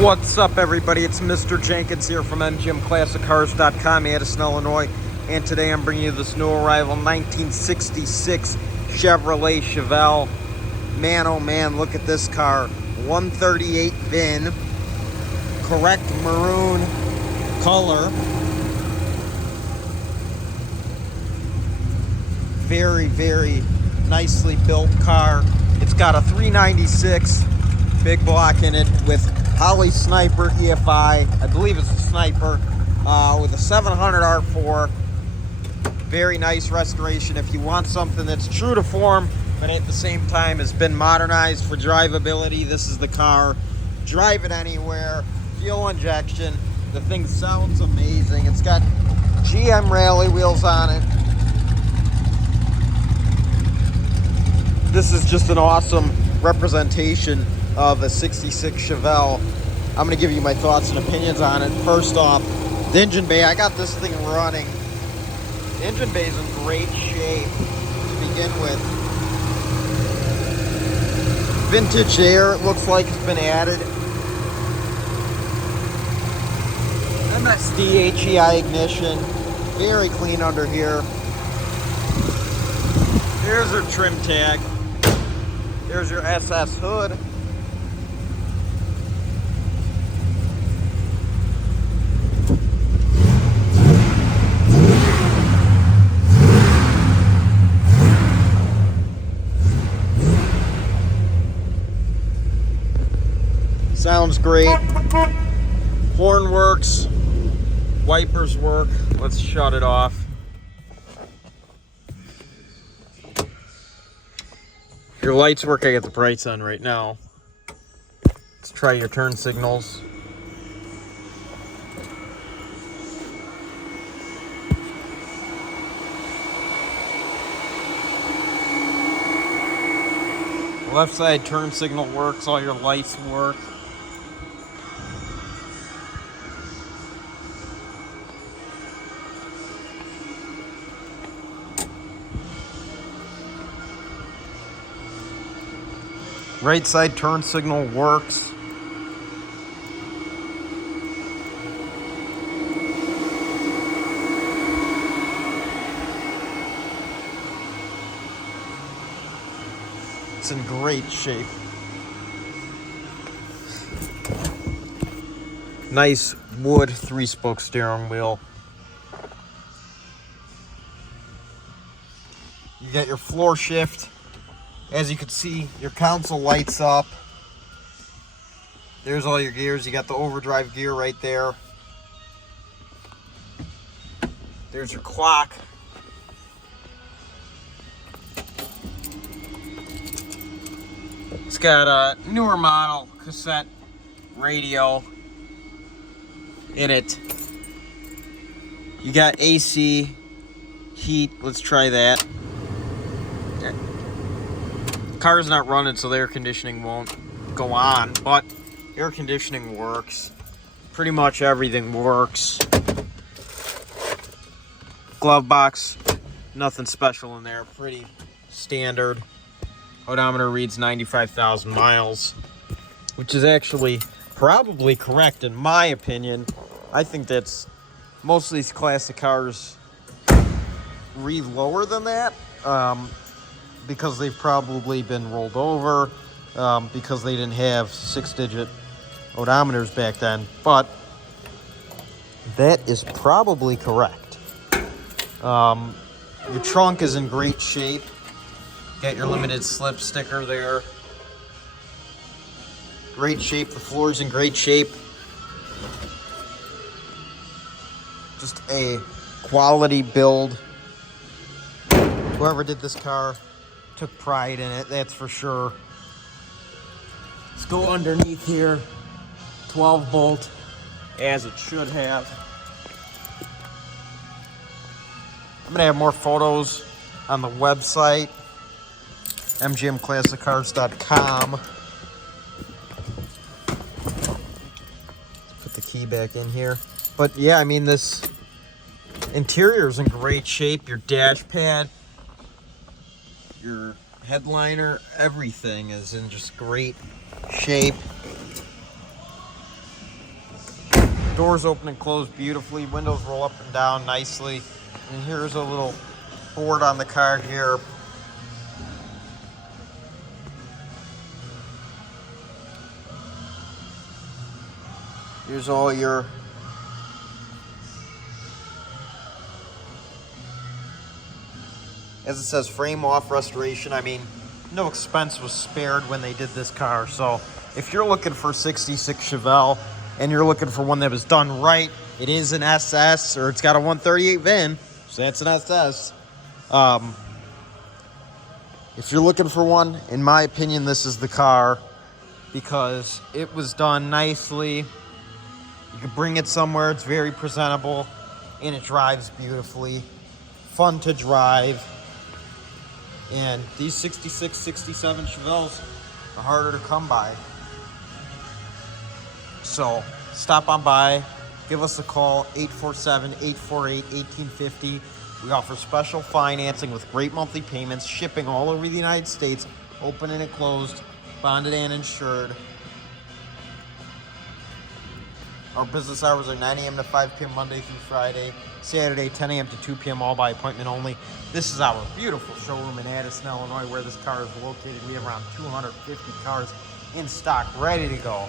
What's up, everybody? It's Mr. Jenkins here from mgmclassiccars.com, Addison, Illinois. And today I'm bringing you this new arrival 1966 Chevrolet Chevelle. Man, oh man, look at this car. 138 VIN, correct maroon color. Very, very nicely built car. It's got a 396 big block in it with Holley Sniper EFI. I believe it's a Sniper with a 700 R4. Very nice restoration. If you want something that's true to form, but at the same time has been modernized for drivability, this is the car. Drive it anywhere. Fuel injection. The thing sounds amazing. It's got GM rally wheels on it. This is just an awesome representation of a 66 Chevelle. I'm going to give you my thoughts and opinions on it. First off, the engine bay. I got this thing running. The engine bay is in great shape to begin with. Vintage air, it looks like it's been added. MSD HEI ignition. Very clean under here. Here's her trim tag. There's your SS hood. Sounds great. Horn works. Wipers work. Let's shut it off. Your lights work. I got the brights on right now. Let's try your turn signals. Left side turn signal works. All your lights work. Right side turn signal works. It's in great shape. Nice wood 3-spoke steering wheel. You got your floor shift. As you can see, your console lights up. There's all your gears. You got the overdrive gear right there. There's your clock. It's got a newer model cassette radio in it. You got AC, heat. Let's try that. Car's not running, so the air conditioning won't go on, but air conditioning works. Pretty much everything works. Glove box, nothing special in there. Pretty standard. Odometer reads 95,000 miles, which is actually probably correct in my opinion. I think that's most of these classic cars read lower than that. Because they've probably been rolled over, because they didn't have 6-digit odometers back then. But that is probably correct. Your trunk is in great shape. Got your limited slip sticker there. Great shape. The floor's in great shape. Just a quality build. Whoever did this car took pride in it, that's for sure. Let's go underneath here. 12 volt, as it should have. I'm gonna have more photos on the website, mgmclassiccars.com. Put the key back in here. But yeah, I mean, this interior is in great shape. Your dash pad, your headliner, everything is in just great shape. Doors open and close beautifully. Windows roll up and down nicely. And here's a little board on the car here. Here's all your as it says, frame off restoration. I mean, no expense was spared when they did this car. So if you're looking for 66 Chevelle and you're looking for one that was done right, it is an SS, or it's got a 138 VIN, so that's an SS. If you're looking for one, in my opinion, this is the car, because it was done nicely. You can bring it somewhere, it's very presentable, and it drives beautifully. Fun to drive. And these 66, 67 Chevelles are harder to come by. So stop on by, give us a call, 847-848-1850. We offer special financing with great monthly payments, shipping all over the United States, open and closed, bonded and insured. Our business hours are 9 a.m. to 5 p.m. Monday through Friday. Saturday, 10 a.m. to 2 p.m. all by appointment only. This is our beautiful showroom in Addison, Illinois, where this car is located. We have around 250 cars in stock, ready to go.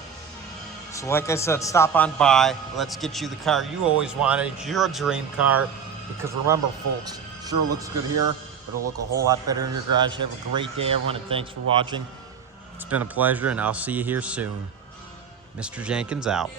So like I said, stop on by. Let's get you the car you always wanted. It's your dream car. Because remember, folks, sure looks good here, but it'll look a whole lot better in your garage. Have a great day, everyone, and thanks for watching. It's been a pleasure, and I'll see you here soon. Mr. Jenkins out.